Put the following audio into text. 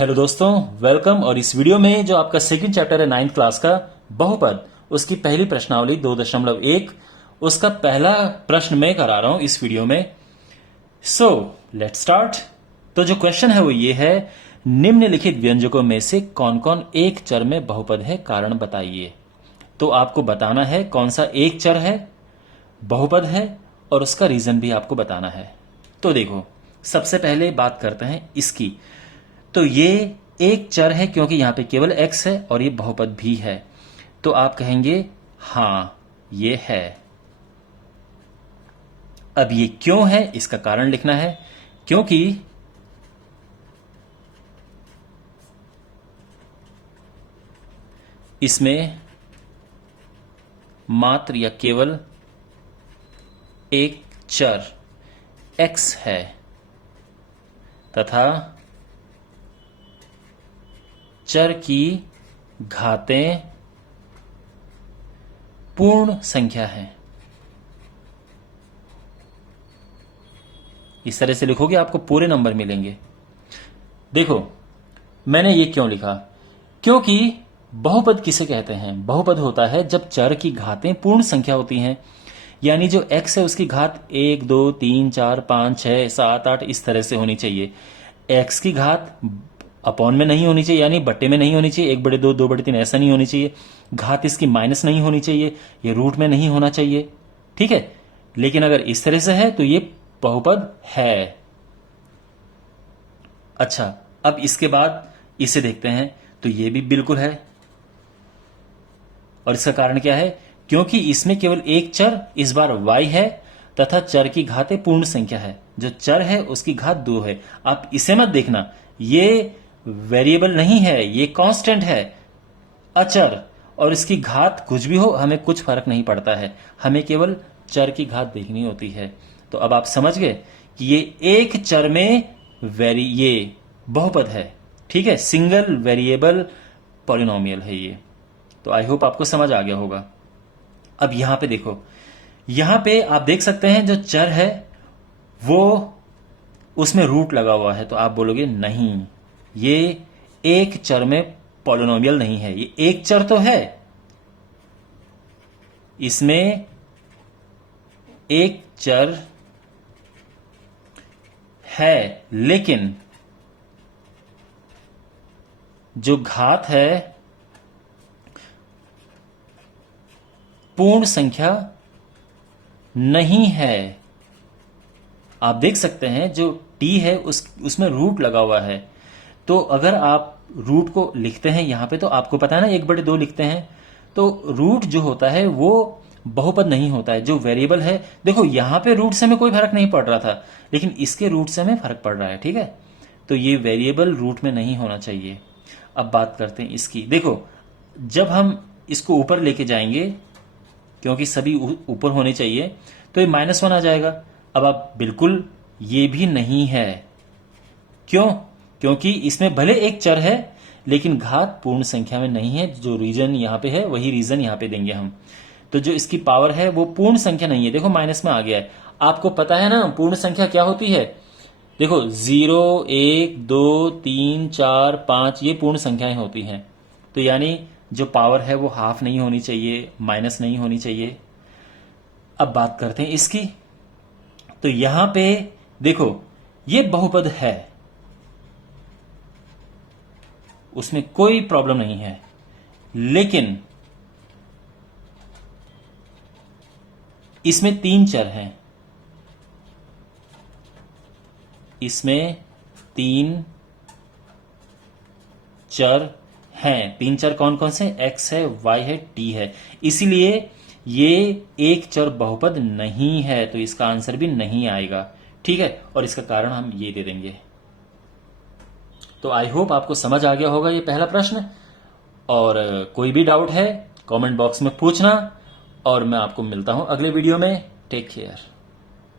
Hello दोस्तों, welcome. और इस वीडियो में जो आपका सेकंड चैप्टर है 9th क्लास का बहुपद, उसकी पहली प्रश्नावली 2.1 उसका पहला प्रश्न मैं करा रहा हूं इस वीडियो में। So let's start. तो जो क्वेश्चन है वो ये है, निम्नलिखित व्यंजकों में से कौन कौन एक चर में बहुपद है, कारण बताइए। तो आपको बताना है कौन सा एक चर है, बहुपद है, और उसका रीजन भी आपको बताना है। तो देखो, सबसे पहले बात करते हैं इसकी। तो ये एक चर है क्योंकि यहां पे केवल x है और ये बहुपद भी है, तो आप कहेंगे हां ये है। अब ये क्यों है इसका कारण लिखना है, क्योंकि इसमें मात्र या केवल एक चर x है तथा चर की घातें पूर्ण संख्या है। इस तरह से लिखोगे आपको पूरे नंबर मिलेंगे। देखो मैंने ये क्यों लिखा, क्योंकि बहुपद किसे कहते हैं? बहुपद होता है जब चर की घातें पूर्ण संख्या होती हैं, यानी जो x है उसकी घात 1 2 3 4 5 6 7 8 इस तरह से होनी चाहिए। x की घात अपॉन में नहीं होनी चाहिए, यानी बट्टे में नहीं होनी चाहिए, 1/2 2/3 ऐसा नहीं होनी चाहिए। घात इसकी माइनस नहीं होनी चाहिए, ये रूट में नहीं होना चाहिए, ठीक है। लेकिन अगर इस तरह से है तो ये बहुपद है। अच्छा, अब इसके बाद इसे देखते हैं, तो ये भी बिल्कुल है। और इसका कारण क्या है? क्योंकि इसमें केवल एक चर, इस बार y है, तथा चर की घातें पूर्ण संख्या है। जो चर है उसकी घात 2 है। आप इसे मत देखना, ये वेरिएबल नहीं है, ये कांस्टेंट है, अचर। और इसकी घात कुछ भी हो हमें कुछ फर्क नहीं पड़ता है, हमें केवल चर की घात देखनी होती है। तो अब आप समझ गए कि ये एक चर में ये बहुपद है, ठीक है, सिंगल वेरिएबल पॉलिनोमियल है ये। तो आई होप आपको समझ आ गया होगा। अब यहां पे देखो, यहां पे आप देख सकते हैं जो चर है वो उसमें रूट लगा हुआ है, तो आप बोलोगे नहीं, ये एक चर में पॉलिनोमियल नहीं है। ये एक चर तो है, इसमें एक चर है, लेकिन जो घात है पूर्ण संख्या नहीं है। आप देख सकते हैं जो t है उसमें रूट लगा हुआ है। तो अगर आप रूट को लिखते हैं यहां पे, तो आपको पता है ना 1/2 लिखते हैं, तो रूट जो होता है वो बहुपद नहीं होता है। जो वेरिएबल है, देखो यहां पे रूट से हमें कोई फर्क नहीं पड़ रहा था, लेकिन इसके रूट से हमें फर्क पड़ रहा है, ठीक है। तो ये वेरिएबल रूट में नहीं होना चाहिए। अब बात करते हैं इसकी। देखो जब हम इसको ऊपर लेके जाएंगे, क्योंकि सभी ऊपर होने चाहिए, तो ये -1 आ जाएगा। अब आप बिल्कुल, ये भी नहीं है। क्यों? क्योंकि इसमें भले एक चर है लेकिन घात पूर्ण संख्या में नहीं है। जो रीजन यहां पे है वही रीजन यहां पे देंगे हम। तो जो इसकी पावर है वो पूर्ण संख्या नहीं है। देखो माइनस में आ गया है। आपको पता है ना पूर्ण संख्या क्या होती है? देखो 0 1 2 3 4 5 ये पूर्ण संख्याएं होती हैं। तो यानी जो पावर है वो हाफ नहीं होनी चाहिए, माइनस नहीं होनी चाहिए। अब बात करते हैं इसकी। तो यहां पे देखो ये बहुपद है, उसमें कोई प्रॉब्लम नहीं है, लेकिन इसमें 3 चर हैं। इसमें 3 चर हैं। 3 चर कौन कौन से? x है, y है, t है। इसीलिए ये एक चर बहुपद नहीं है, तो इसका आंसर भी नहीं आएगा, ठीक है। और इसका कारण हम ये दे देंगे। तो आई होप आपको समझ आ गया होगा ये पहला प्रश्न। और कोई भी डाउट है कमेंट बॉक्स में पूछना, और मैं आपको मिलता हूं अगले वीडियो में। Take care.